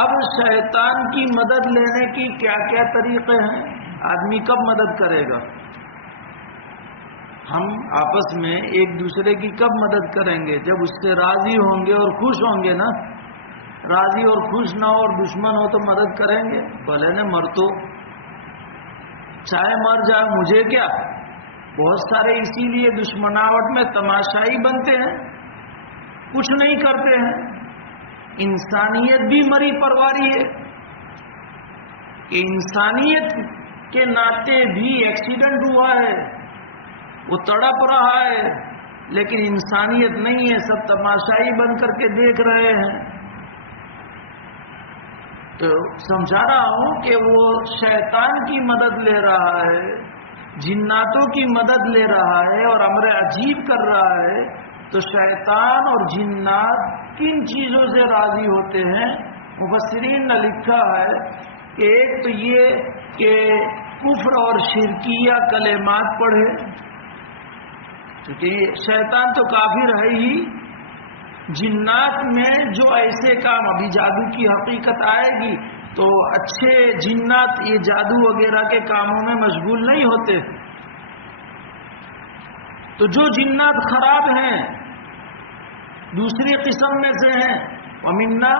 اب شیطان کی مدد لینے کی کیا کیا طریقے ہیں؟ آدمی کب مدد کرے گا؟ ہم آپس میں ایک دوسرے کی کب مدد کریں گے؟ جب اس سے راضی ہوں گے اور خوش ہوں گے نا. راضی اور خوش نہ ہو اور دشمن ہو تو مدد کریں گے؟ بھلے نے مر تو چاہے مر جائے مجھے کیا. بہت سارے اسی لیے دشمناوٹ میں تماشائی بنتے ہیں، کچھ نہیں کرتے ہیں. انسانیت بھی مری پرواری ہے کہ انسانیت کے ناطے بھی ایکسیڈنٹ ہوا ہے، وہ تڑپ رہا ہے، لیکن انسانیت نہیں ہے، سب تماشائی بن کر کے دیکھ رہے ہیں. تو سمجھا رہا ہوں کہ وہ شیطان کی مدد لے رہا ہے، جناتوں کی مدد لے رہا ہے اور امر عجیب کر رہا ہے. تو شیطان اور جنات کن چیزوں سے راضی ہوتے ہیں؟ مفسرین نے لکھا ہے کہ ایک تو یہ کہ کفر اور شرکیہ کلمات پڑھے، کیونکہ شیطان تو کافر ہے ہی. جنات میں جو ایسے کام، ابھی جادو کی حقیقت آئے گی تو اچھے جنات یہ جادو وغیرہ کے کاموں میں مشغول نہیں ہوتے. تو جو جنات خراب ہیں دوسری قسم میں سے ہیں، وَمِنَّا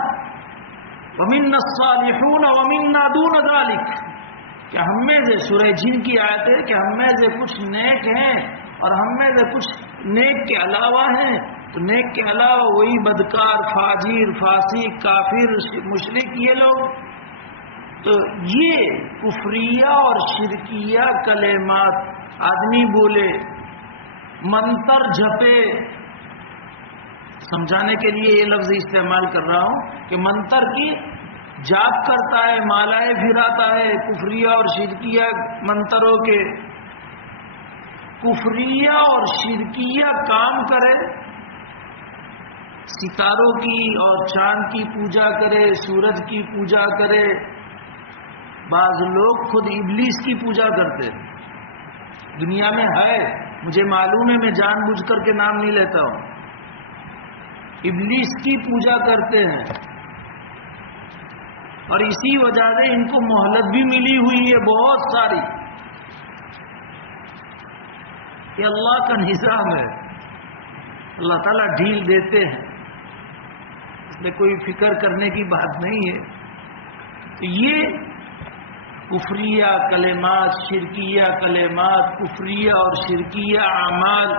الصَّالِحُونَ وَمِنَّا دُونَ ذَلِكَ، کہ ہم میں سے سورہ جن کی آیت ہے کہ ہم میں سے کچھ نیک ہیں اور ہم میں سے کچھ نیک کے علاوہ ہیں. تو نیک کے علاوہ وہی بدکار، فاجر، فاسق، کافر، مشرک یہ لوگ. تو یہ کفریہ اور شرکیہ کلمات آدمی بولے، منتر جپے. سمجھانے کے لیے یہ لفظ استعمال کر رہا ہوں کہ منتر کی جاپ کرتا ہے، مالائے پھراتا ہے کفریہ اور شرکیہ منتروں کے. کفریہ اور شرکیہ کام کرے، ستاروں کی اور چاند کی پوجا کرے، سورج کی پوجا کرے. بعض لوگ خود ابلیس کی پوجا کرتے ہیں. دنیا میں ہے، مجھے معلوم ہے، میں جان بوجھ کر کے نام نہیں لیتا ہوں. ابلیس کی پوجا کرتے ہیں اور اسی وجہ سے ان کو مہلت بھی ملی ہوئی ہے بہت ساری. یہ اللہ کا نظام ہے، اللہ تعالیٰ ڈھیل دیتے ہیں، اس میں کوئی فکر کرنے کی بات نہیں ہے. تو یہ کفریہ کلمات، شرکیہ کلمات، کفریہ اور شرکیہ اعمال،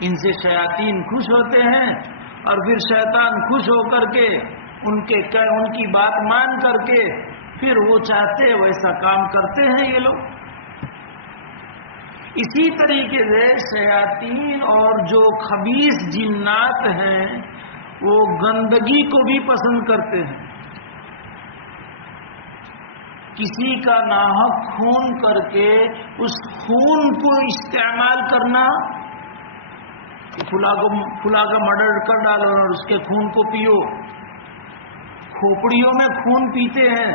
ان سے شیاطین خوش ہوتے ہیں اور پھر شیطان خوش ہو کر کے ان کی بات مان کر کے پھر وہ چاہتے ویسا کام کرتے ہیں یہ لوگ. اسی طریقے سے شیاطین اور جو خبیث جنات ہیں وہ گندگی کو بھی پسند کرتے ہیں. کسی کا ناحق خون کر کے اس خون کو استعمال کرنا، فلاں کا مرڈر کر ڈالو اور اس کے خون کو پیو. کھوپڑیوں میں خون پیتے ہیں،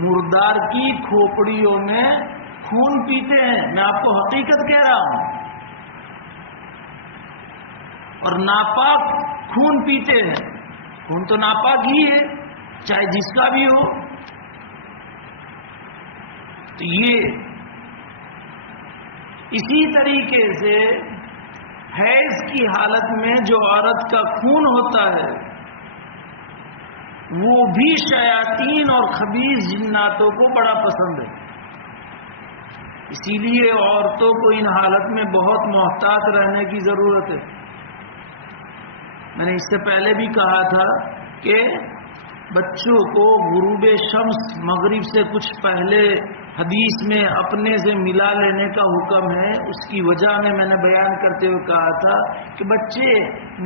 مردار کی کھوپڑیوں میں خون پیتے ہیں. میں آپ کو حقیقت کہہ رہا ہوں. اور ناپاک خون پیتے ہیں. خون تو ناپاک ہی ہے چاہے جس کا بھی ہو. تو یہ اسی طریقے سے حیض کی حالت میں جو عورت کا خون ہوتا ہے وہ بھی شیاطین اور خبیث جناتوں کو بڑا پسند ہے. اسی لیے عورتوں کو ان حالت میں بہت محتاط رہنے کی ضرورت ہے. میں نے اس سے پہلے بھی کہا تھا کہ بچوں کو غروب شمس مغرب سے کچھ پہلے حدیث میں اپنے سے ملا لینے کا حکم ہے. اس کی وجہ میں نے بیان کرتے ہوئے کہا تھا کہ بچے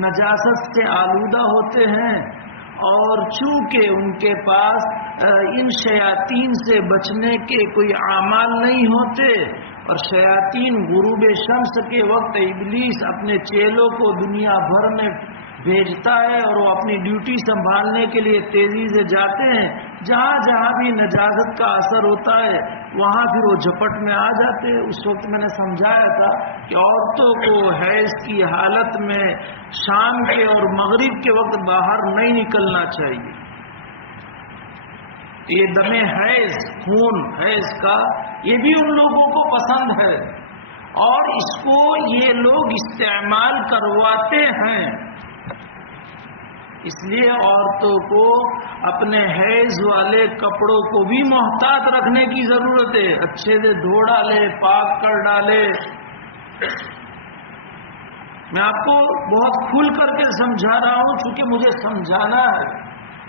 نجاست سے آلودہ ہوتے ہیں اور چونکہ ان کے پاس ان شیاطین سے بچنے کے کوئی اعمال نہیں ہوتے اور شیاطین غروب شمس کے وقت ابلیس اپنے چیلوں کو دنیا بھر میں بھیجتا ہے اور وہ اپنی ڈیوٹی سنبھالنے کے لیے تیزی سے جاتے ہیں. جہاں جہاں بھی نجاست کا اثر ہوتا ہے وہاں پھر وہ جھپٹ میں آ جاتے ہیں. اس وقت میں نے سمجھایا تھا کہ عورتوں کو حیض کی حالت میں شام کے اور مغرب کے وقت باہر نہیں نکلنا چاہیے. یہ دم حیض، خون حیض کا، یہ بھی ان لوگوں کو پسند ہے اور اس کو یہ لوگ استعمال کرواتے ہیں. اس لیے عورتوں کو اپنے حیض والے کپڑوں کو بھی محتاط رکھنے کی ضرورت ہے. اچھے سے دھو ڈالے، پاک کر ڈالے. میں آپ کو بہت کھل کر کے سمجھا رہا ہوں چونکہ مجھے سمجھانا ہے.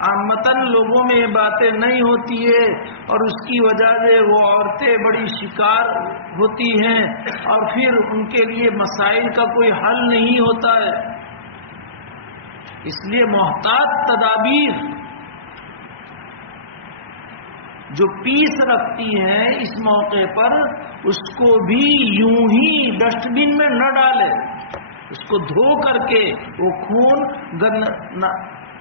عامتاً لوگوں میں یہ باتیں نہیں ہوتی ہے اور اس کی وجہ سے وہ عورتیں بڑی شکار ہوتی ہیں اور پھر ان کے لیے مسائل کا کوئی حل نہیں ہوتا ہے. اس لیے محتاط تدابیر جو پیس رکھتی ہیں اس موقع پر اس کو بھی یوں ہی ڈسٹ بن میں نہ ڈالے. اس کو دھو کر کے وہ خون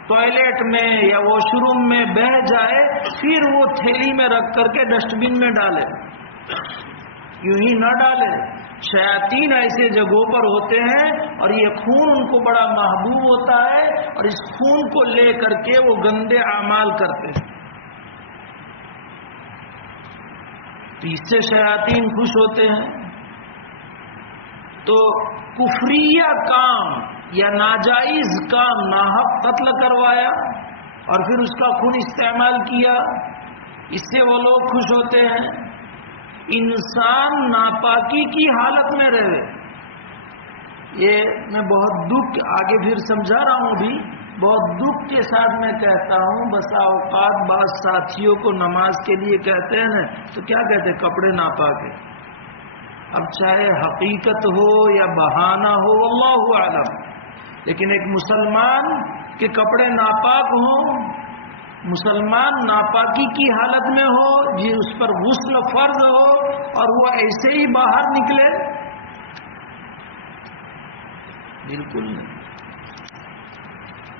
ٹوائلٹ میں یا واش روم میں بہہ جائے پھر وہ تھیلی میں رکھ کر کے ڈسٹ بن میں ڈالے. یوں ہی نہ ڈالے. شیاطین ایسے جگہوں پر ہوتے ہیں اور یہ خون ان کو بڑا محبوب ہوتا ہے اور اس خون کو لے کر کے وہ گندے اعمال کرتے ہیں. تو اس سے شیاطین خوش ہوتے ہیں. تو کفریہ کام یا ناجائز کام، ناحق قتل کروایا اور پھر اس کا خون استعمال کیا، اس سے وہ لوگ خوش ہوتے ہیں. انسان ناپاکی کی حالت میں رہے، یہ میں بہت دکھ آگے پھر سمجھا رہا ہوں بھی، بہت دکھ کے ساتھ میں کہتا ہوں. بسا اوقات بعض ساتھیوں کو نماز کے لیے کہتے ہیں نا تو کیا کہتے ہیں؟ کپڑے ناپاک ہیں. اب چاہے حقیقت ہو یا بہانہ ہو واللہ اعلم، لیکن ایک مسلمان کے کپڑے ناپاک ہوں، مسلمان ناپاکی کی حالت میں ہو، جی اس پر غسل فرض ہو اور وہ ایسے ہی باہر نکلے، بالکل نہیں.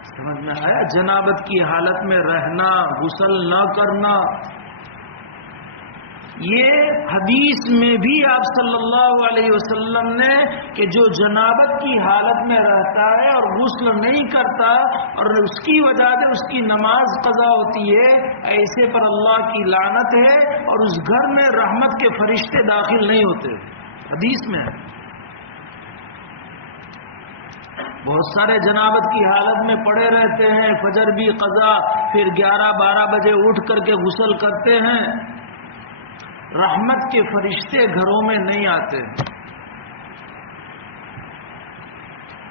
سمجھ میں آیا؟ جنابت کی حالت میں رہنا، غسل نہ کرنا، یہ حدیث میں بھی آپ صلی اللہ علیہ وسلم نے کہ جو جنابت کی حالت میں رہتا ہے اور غسل نہیں کرتا اور اس کی وجہ سے اس کی نماز قضا ہوتی ہے، ایسے پر اللہ کی لعنت ہے اور اس گھر میں رحمت کے فرشتے داخل نہیں ہوتے. حدیث میں بہت سارے جنابت کی حالت میں پڑے رہتے ہیں، فجر بھی قضا، پھر 11-12 بجے اٹھ کر کے غسل کرتے ہیں. رحمت کے فرشتے گھروں میں نہیں آتے.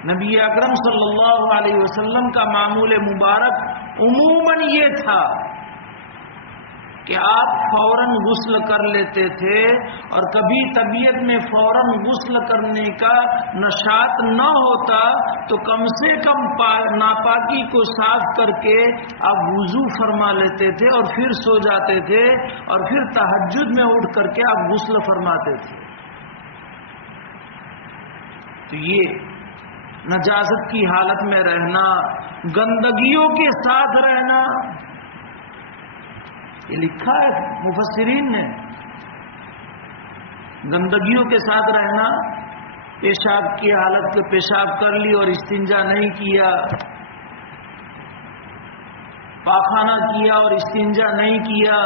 نبی اکرم صلی اللہ علیہ وسلم کا معمول مبارک عموماً یہ تھا کہ آپ فوراً غسل کر لیتے تھے اور کبھی طبیعت میں فوراً غسل کرنے کا نشاط نہ ہوتا تو کم سے کم ناپاکی کو صاف کر کے آپ وضو فرما لیتے تھے اور پھر سو جاتے تھے اور پھر تہجد میں اٹھ کر کے آپ غسل فرماتے تھے. تو یہ نجاست کی حالت میں رہنا، گندگیوں کے ساتھ رہنا، یہ لکھا ہے مفسرین نے. گندگیوں کے ساتھ رہنا، پیشاب کی حالت کے پیشاب کر لی اور استنجا نہیں کیا، پاخانہ کیا اور استنجا نہیں کیا،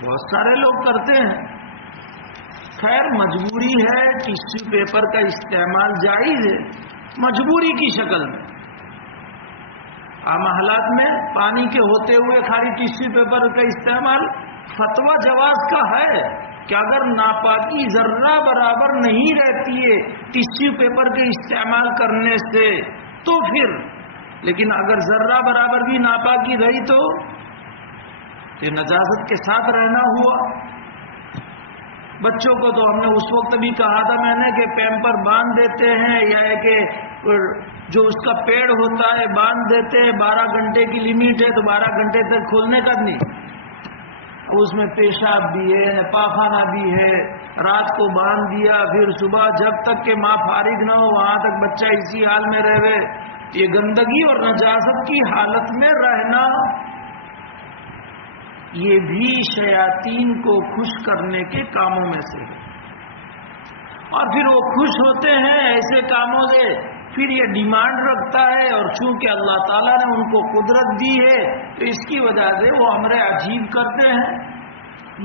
بہت سارے لوگ کرتے ہیں. خیر مجبوری ہے، ٹیشو پیپر کا استعمال جائز ہے مجبوری کی شکل میں. عام حالات میں پانی کے ہوتے ہوئے خالی ٹیشو پیپر کا استعمال فتویٰ جواز کا ہے کہ اگر ناپاکی ذرہ برابر نہیں رہتی ہے ٹیشو پیپر کے استعمال کرنے سے تو پھر، لیکن اگر ذرہ برابر بھی ناپاکی رہی تو یہ نجاست کے ساتھ رہنا ہوا. بچوں کو تو ہم نے اس وقت بھی کہا تھا میں نے کہ پیمپر باندھ دیتے ہیں یا کہ جو اس کا پیڑ ہوتا ہے باندھ دیتے ہیں، 12 گھنٹے کی لمٹ ہے تو 12 گھنٹے تک کھولنے کا نہیں. اب اس میں پیشاب بھی ہے، پاخانہ بھی ہے، رات کو باندھ دیا، پھر صبح جب تک کہ ماں فارغ نہ ہو وہاں تک بچہ اسی حال میں رہے، یہ گندگی اور نجاست کی حالت میں رہنا، یہ بھی شیاطین کو خوش کرنے کے کاموں میں سے ہے۔ اور پھر وہ خوش ہوتے ہیں ایسے کاموں سے، پھر یہ ڈیمانڈ رکھتا ہے، اور چونکہ اللہ تعالیٰ نے ان کو قدرت دی ہے تو اس کی وجہ سے وہ امر عجیب کرتے ہیں۔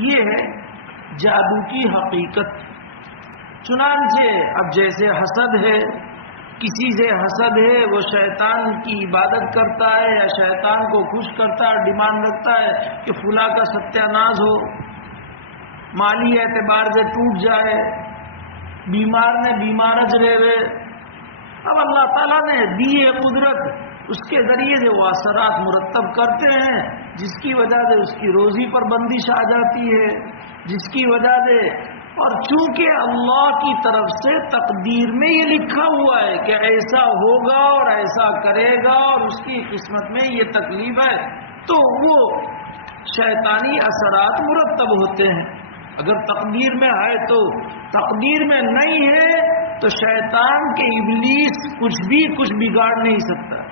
یہ ہے جادو کی حقیقت۔ چنانچہ اب جیسے حسد ہے، کسی سے حسد ہے، وہ شیطان کی عبادت کرتا ہے یا شیطان کو خوش کرتا ہے، ڈیمانڈ رکھتا ہے کہ فلاں کا ستیہ ناز ہو، مالی اعتبار سے ٹوٹ جائے، بیمار نے بیمارج رہے۔ اب اللہ تعالیٰ نے دی ہے قدرت، اس کے ذریعے سے وہ اثرات مرتب کرتے ہیں، جس کی وجہ سے اس کی روزی پر بندش آ جاتی ہے، جس کی وجہ سے، اور چونکہ اللہ کی طرف سے تقدیر میں یہ لکھا ہوا ہے کہ ایسا ہوگا اور ایسا کرے گا اور اس کی قسمت میں یہ تکلیف ہے، تو وہ شیطانی اثرات مرتب ہوتے ہیں۔ اگر تقدیر میں ہے تو، تقدیر میں نہیں ہے تو شیطان کے ابلیس کچھ بگاڑ نہیں سکتا،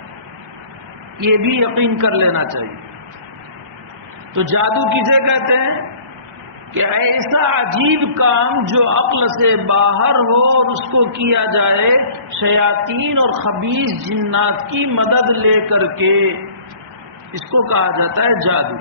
یہ بھی یقین کر لینا چاہیے۔ تو جادو کسے کہتے ہیں کہ ایسا عجیب کام جو عقل سے باہر ہو اور اس کو کیا جائے شیاطین اور خبیث جنات کی مدد لے کر کے، اس کو کہا جاتا ہے جادو۔